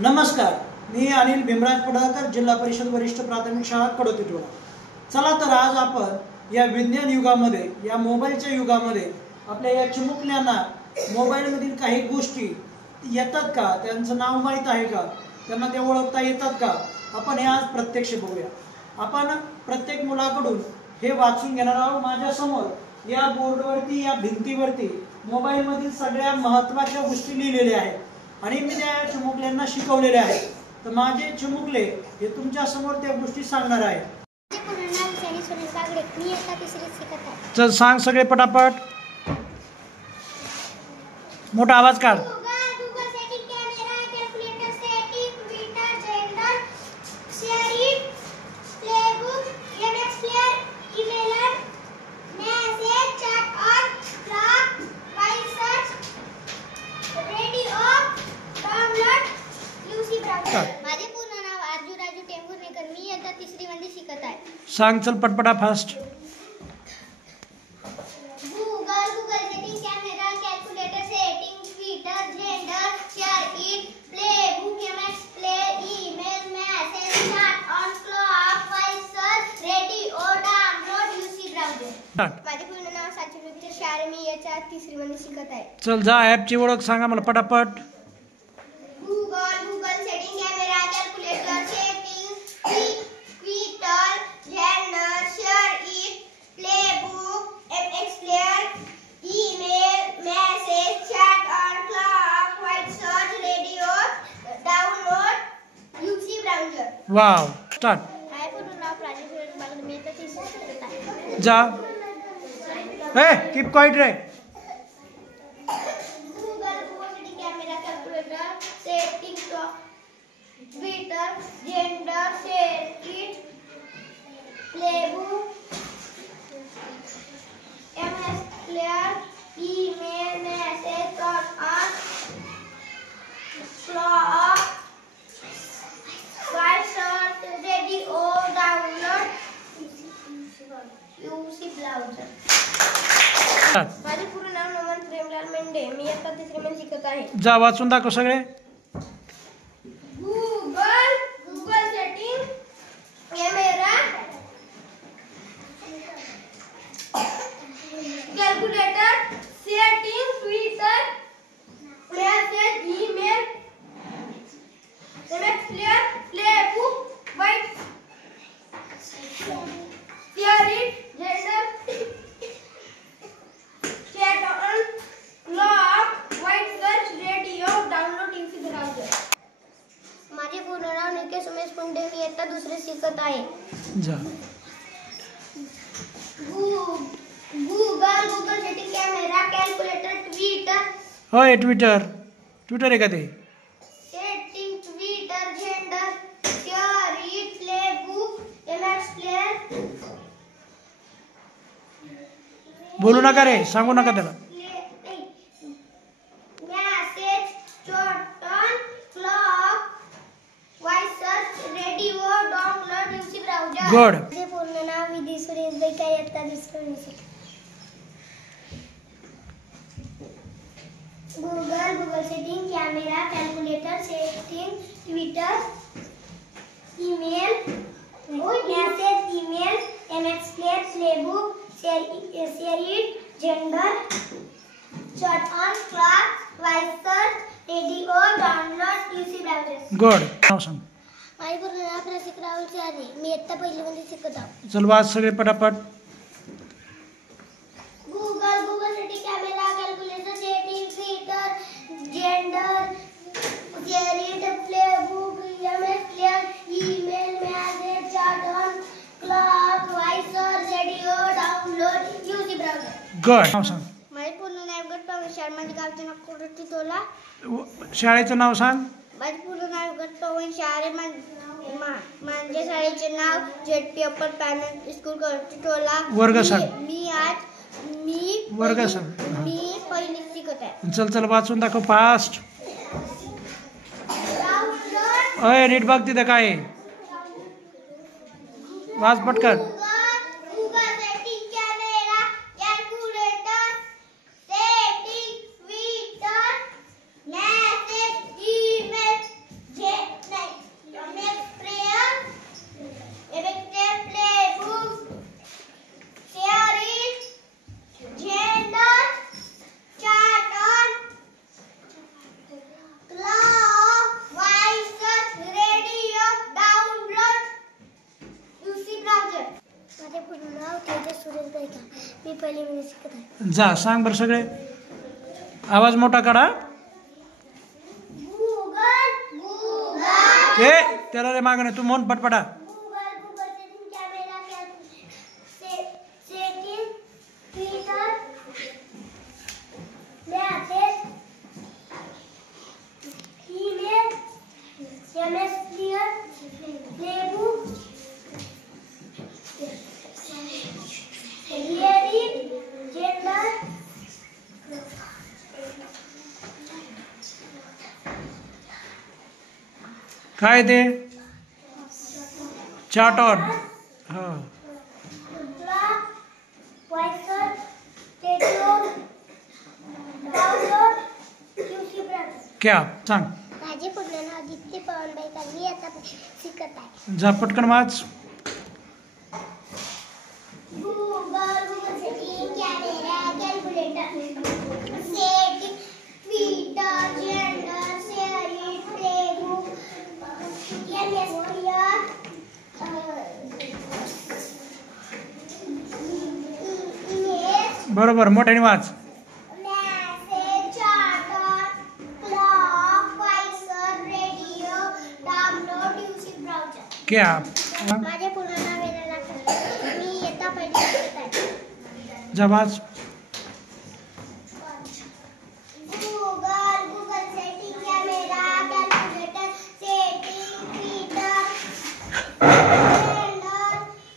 नमस्कार, मी अनिल भीमराज पडळकर, जिल्हा परिषद वरिष्ठ प्राथमिक शाळा कडोतीटोळा। चला तर आज आपण या विज्ञान युगामध्ये, या मोबाईलच्या युगामध्ये आपल्या या चिमुकल्यांना मोबाईलमधील काही गोष्टी येतात का, त्यांचं नाव माहीत आहे का, त्यांना ते ओळखता येतात का, आपण हे आज प्रत्यक्ष बघूया। आपण प्रत्येक मुलाकडून हे वाचून घेणार आहोत। माझ्या समोर या बोर्डवरती, या भिंतीवरती मोबाईलमधील सगळ्या महत्त्वाच्या गोष्टी लिहिलेल्या आहेत आणि मी त्या चिमुकल्यांना शिकवलेले आहे। तर माझे चिमुकले हे तुमच्या समोर त्या गोष्टी सांगणार आहेत। चल सांग सगळे पटापट, मोठा आवाज काढ। माझे पूर्ण नाव आरजू राजू टेंभुर्णेकर, मी इयत्ता 3री मध्ये शिकत आहे। सांग चल पटपटा fast. Google setting, camera, calculator, setting, Twitter, Xender, share it, play book, MX player, email, message, chat on, clock, voice search, radio, download, UC browser. माझे पूर्ण नाव साची विक्टर शाळे, मी इयत्ता 3री मध्ये शिकत आहे। चल जा ॲपची ओळख सांगा मला पटापट। Google setting, camera, calculator, setting, Twitter, Xender, share it, play book, MX player, email, message, chat on, clock, voice search, radio, download, UC browser. Wow, start. माझे पूर्ण नाव प्राजक्त बागड, मी इयत्ता 3री मध्ये शिकत आहे। जा ए कीप क्वाइट रे। Google setting, camera, calculator, setting, Twitter, Xender, share it, playbook, MS player, email, message, on, clock, voice search, radio, download, UC browser. माझे पूर्ण नाव नमन प्रेमलाल मेंढे, मी इयत्ता 3री मध्ये शिकत आहे। जा वाचून दाखव सगळे। Google setting, camera, calculator, setting, Twitter, message, email, MX player, playbook, voice share it, Xender, chat on, clock, voice search, radio, download, UC browser. माझे पूर्ण नाव निकेश उमेश पुंडे, मी इयत्ता 2री शिकत आहे। जा Google setting, camera, calculator, Twitter, होय ट्विटर आहे का ते? Setting, Twitter, Xender, share it, playbook, MX player, बोलू नका रे, सांगू नका त्याला। Message, chat on, clock, voice search, radio, download, UC browser. Good. माझे पूर्ण नाव विधी सुरेश बेका, इयत्ता 2री मध्ये शिकत आहे। Google setting, camera, calculator, setting, Twitter, email, message, email, MX player, playbook, share it, Xender, chat on, clock, voice search, radio, download, UC browser. Good. नाव सांग। माझे पूर्ण नाव प्रसिक राहुल चारे, मी इयत्ता 1ली मध्ये शिकत आहे। चल वाच सगळे पटापट। Google setting, camera, calculator, setting, Twitter, Xender, share it, playbook, MS player, email, message, chat on, clock, voice search, radio, download, UC browser. Good. नाव सांग। माझे पूर्ण नाव गटपवन शाळे, माझे गावचे नाव कडोतीटोळा। शाळेचं नाव सांग। माझे पूर्ण नाव गटपवन शाळे, माझ्या शाळेचे नाव जेडपी अप्पर प्रायमरी स्कूल कडोतीटोळा। वर्ग सांग। वर्ग सांग। मी 1ली शिकत आहे। चल वाचून दाखव फास्ट। अय नीट बघ तिथं काय आहे, वाच पटकन। Google setting, camera, calculator, setting, Twitter, message, email, नाव तेजस सुरेश गायकवाड. मी पहिली मध्ये शिकत आहे. जा सांग बरं सगळे. आवाज मोठा काढा. गूगल ए त्याला रे मागं नाही, तू म्हणून पटपटा. Google setting camera setting Twitter message email MS player playbook edit Xender काय ते चॅट ऑन. हां voice search techno download QC browser. क्या सांग. माझे पूर्ण नाव दीप्ती पवनबाई तर मी आता शिकत आहे. जा पटकन वाच. Google setting camera calculator setting Twitter Xender sharing playbook MS player image बरोबर मोठ्याने वाच. Message charter clock voice search radio download UC browser. क्या माझे पूर्ण नाव वेदाला लागतं. मी इयत्ता पहिली शिकत आहे. जा वाच. Google setting camera calculator setting Twitter Xender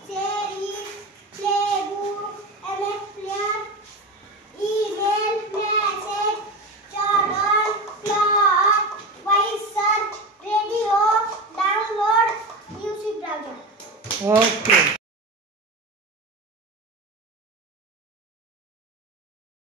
sharing playbook MS player email message charter clock voice search radio download UC browser. Okay.